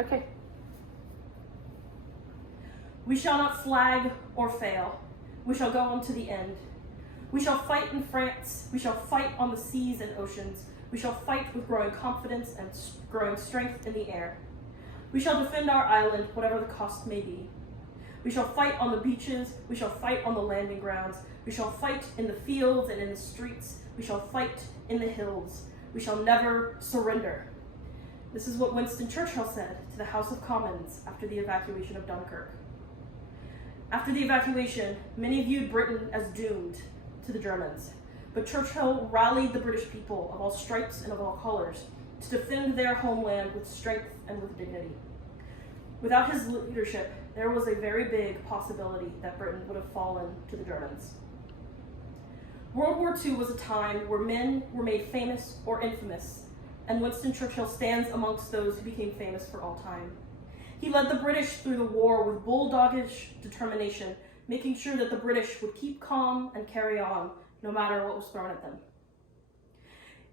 Okay. We shall not flag or fail. We shall go on to the end. We shall fight in France. We shall fight on the seas and oceans. We shall fight with growing confidence and growing strength in the air. We shall defend our island, whatever the cost may be. We shall fight on the beaches. We shall fight on the landing grounds. We shall fight in the fields and in the streets. We shall fight in the hills. We shall never surrender. This is what Winston Churchill said to the House of Commons after the evacuation of Dunkirk. After the evacuation, many viewed Britain as doomed to the Germans, but Churchill rallied the British people of all stripes and of all colors to defend their homeland with strength and with dignity. Without his leadership, there was a very big possibility that Britain would have fallen to the Germans. World War II was a time where men were made famous or infamous, and Winston Churchill stands amongst those who became famous for all time. He led the British through the war with bulldogish determination, making sure that the British would keep calm and carry on, no matter what was thrown at them.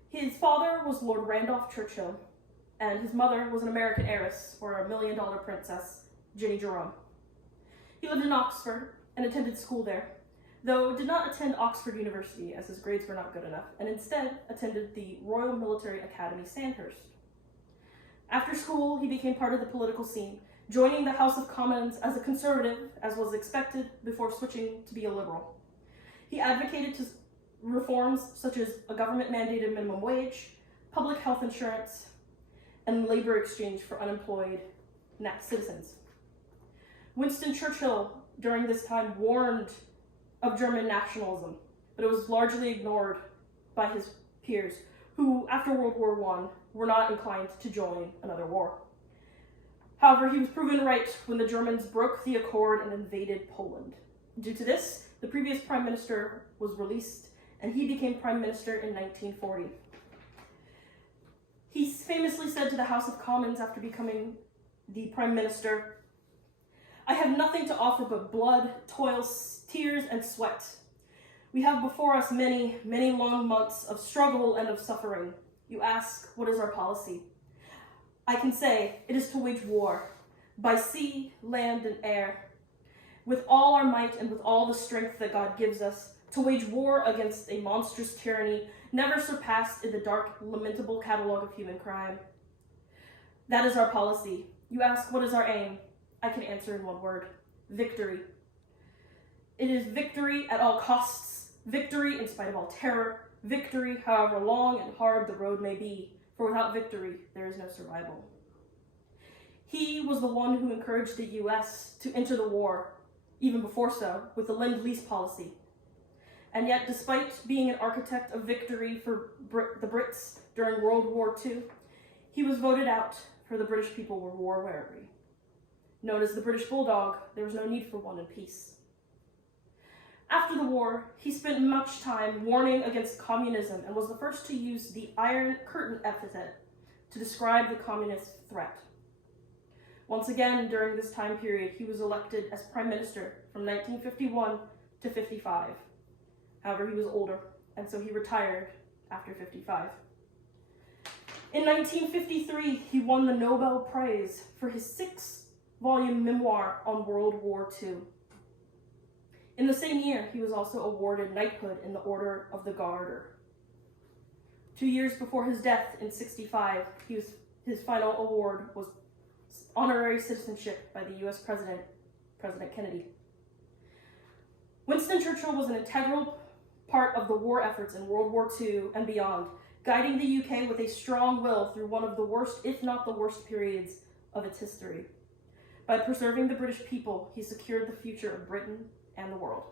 His father was Lord Randolph Churchill, and his mother was an American heiress, or a $1 million princess, Jenny Jerome. He lived in Oxford and attended school there, though did not attend Oxford University as his grades were not good enough, and instead attended the Royal Military Academy, Sandhurst. After school, he became part of the political scene, joining the House of Commons as a conservative, as was expected, before switching to be a liberal. He advocated to reforms such as a government-mandated minimum wage, public health insurance, and labor exchange for unemployed citizens. Winston Churchill, during this time, warned of German nationalism, but it was largely ignored by his peers, who, after World War I, were not inclined to join another war. However, he was proven right when the Germans broke the accord and invaded Poland. Due to this, the previous prime minister was released, and he became prime minister in 1940. He famously said to the House of Commons after becoming the prime minister, "I have nothing to offer but blood, toil, tears, and sweat. We have before us many, many long months of struggle and of suffering. You ask, what is our policy? I can say, it is to wage war, by sea, land, and air, with all our might and with all the strength that God gives us, to wage war against a monstrous tyranny never surpassed in the dark, lamentable catalog of human crime. That is our policy. You ask, what is our aim? I can answer in one word: victory. It is victory at all costs, victory in spite of all terror, victory however long and hard the road may be, for without victory there is no survival." He was the one who encouraged the US to enter the war, even before so, with the Lend-Lease policy. And yet, despite being an architect of victory for the Brits during World War II, he was voted out, for the British people were war-weary. Known as the British Bulldog, there was no need for one in peace. After the war, he spent much time warning against communism and was the first to use the Iron Curtain epithet to describe the communist threat. Once again, during this time period, he was elected as prime minister from 1951 to 55. However, he was older, and so he retired after 55. In 1953, he won the Nobel Prize for his 6-volume memoir on World War II. In the same year, he was also awarded knighthood in the Order of the Garter. 2 years before his death in 1965, his final award was honorary citizenship by the U.S. President Kennedy. Winston Churchill was an integral part of the war efforts in World War II and beyond, guiding the UK with a strong will through one of the worst, if not the worst, periods of its history. By preserving the British people, he secured the future of Britain and the world.